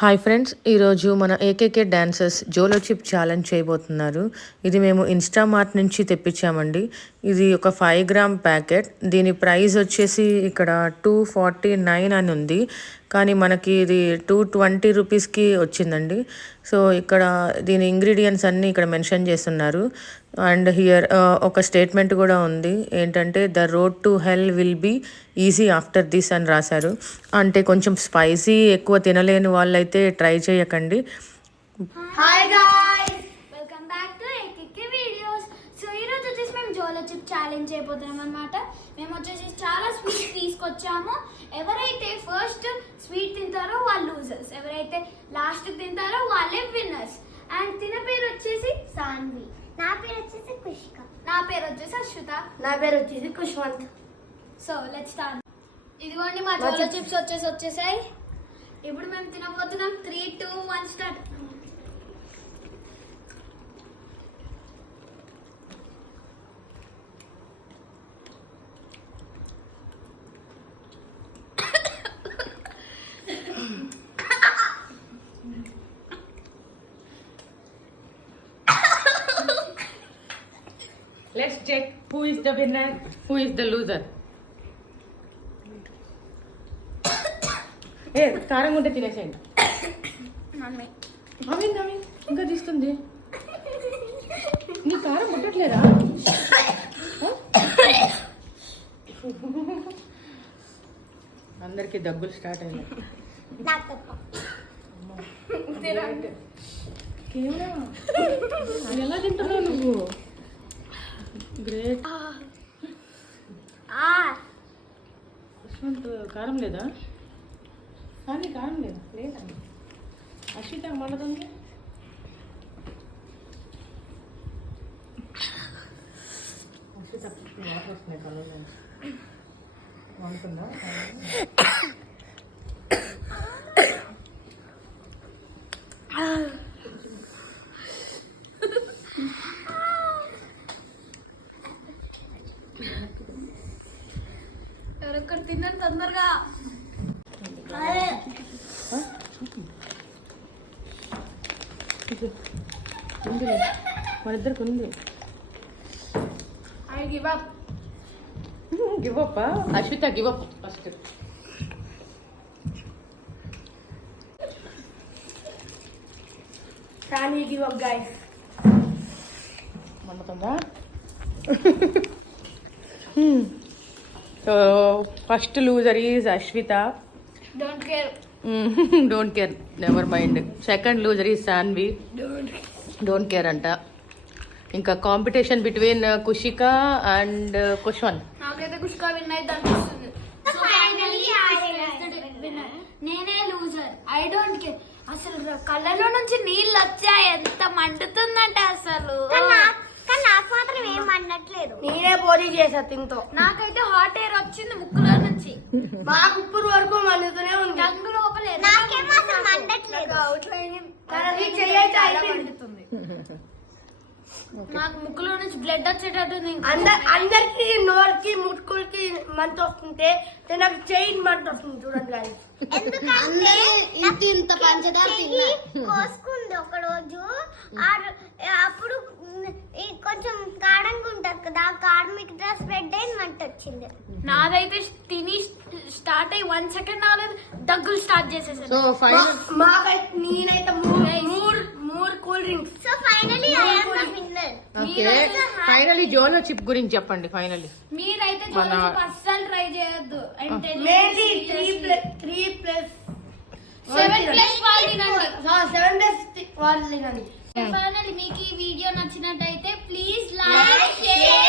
Hi friends, ఈరోజు మన ఏకేకే dancers జోలో chip challenge చేయబోతున్నారు. ఇది మేము ఇన్స్టామార్ట్ నుంచి తెప్పించామండి. ఇది ఒక 5 గ్రామ్ ప్యాకెట్. దీని ప్రైస్ వచ్చేసి ఇక్కడ 249 అని ఉంది, కానీ మనకి ఇది 220 రూపీస్కి వచ్చిందండి. సో ఇక్కడ దీని ఇంగ్రీడియంట్స్ అన్నీ ఇక్కడ మెన్షన్ చేస్తున్నారు. అండ్ హియర్ ఒక స్టేట్మెంట్ కూడా ఉంది, ఏంటంటే the road to hell will be easy after this అని రాశారు. అంటే కొంచెం స్పైసీ ఎక్కువ తినలేని వాళ్ళైతే ట్రై చేయకండి. Hi guys, welcome back to AKK videos. So ఈరోజు వచ్చేసి మేము జోలో చిప్ ఛాలెంజ్ చేయబోతున్నాం అనమాట. మేము వచ్చేసి చాలా స్వీట్స్ తీసుకొచ్చాము. ఎవరైతే ఫస్ట్ స్వీట్ తింటారో వాళ్ళు లూజర్స్, ఎవరైతే లాస్ట్ తింటారో వాళ్ళే విన్నర్స్. అండ్ తిన పేరు వచ్చేసి సాన్వి, నా పేరు వచ్చేసి కుషిక, నా పేరు వచ్చేసి అశ్విత, నా పేరు వచ్చేసి కుష్వంత్. So let's start. ఇదిగోండి మా జోలో చిప్స్ వచ్చేసాయి. ఇప్పుడు మేము తినబోతున్నాం. 3, 2, 1 start. Let's check who is the winner, who is the loser. కారం ఉంటే తినేసేయండి. నవీన్ ఇంకా తీస్తుంది. నీ కారం ముట్టట్లేదా? అందరికి దగ్గులు స్టార్ట్ అయ్యాయి. ఎలా తింటున్నావు నువ్వు? గ్రేట్. కారం లేదా? కానీ కారం లేదు. లేదా అశ్విత మండుతుంది. అశ్విత వాటర్ వస్తున్నాయి కళ్ళు వండుతుందా? ఎవరొక్కరు తిన్నాను తొందరగా. మన ఇద్దరికి ఉంది. I give up. Give up? Ashwitha give up first. Can you give up, guys? మండుతుందా? So first loser is Ashwitha. Don't care. Don't care, never mind. Second loser is Saanvi. Don't care అంట. ఇంకా competition between Kushika and Kushwanth. నాకైతే కుష్కా win అయితే అనిపిస్తుంది. So finally నేనే loser. I don't care. అసలు కళ్ళలో నుంచి నీళ్ళు వచ్చాయి. ఎంత మండుతుందంటే అసలు. నాకు మాత్రం ఏం మండట్లేదు. నేనే పోటీ చేసా తింతో. నాకైతే హాట్ ఎయిర్ వచ్చింది ముక్కులో నుంచి. మాకు ఇప్పుడు వరకు మండుతూనే ఉంది. గంగు లోపలే. నాకేమో అసలు మండట్లేదు. మండుతుంది. నాకు ముక్కులో నుంచి బ్లడ్ వచ్చేటట్టు. అందరికి నోరుకి ముక్కులకి మంట వస్తుంటే నాకు చైన్ మంట వస్తుంది చూడండి. ఎందుకంటే ఇంత పంచదార కోసుకుంది ఒక రోజు. అప్పుడు కొంచెం కారంగా ఉంటది కదా, ఆ కారం మిగతా స్ప్రెడ్ అయిన మంట వచ్చింది. నాదైతే తిని స్టార్ట్ అయ్యి 1 సెకండ్ అవ్వలేదు, దగ్గులు స్టార్ట్ చేసేసాను. సో మాకైతే నేనైతే మూడు cool drinks. So finally I am the winner. Okay, finally Jolo chip గురించి చెప్పండి. ఫైనల్లీ మీరైతే అస్సలు ట్రై చేయొద్దు. అంటే 7+ వాళ్ళు తినండి. ఫైనల్లీ మీకు ఈ వీడియో నచ్చినట్టయితే ప్లీజ్ లైక్, షేర్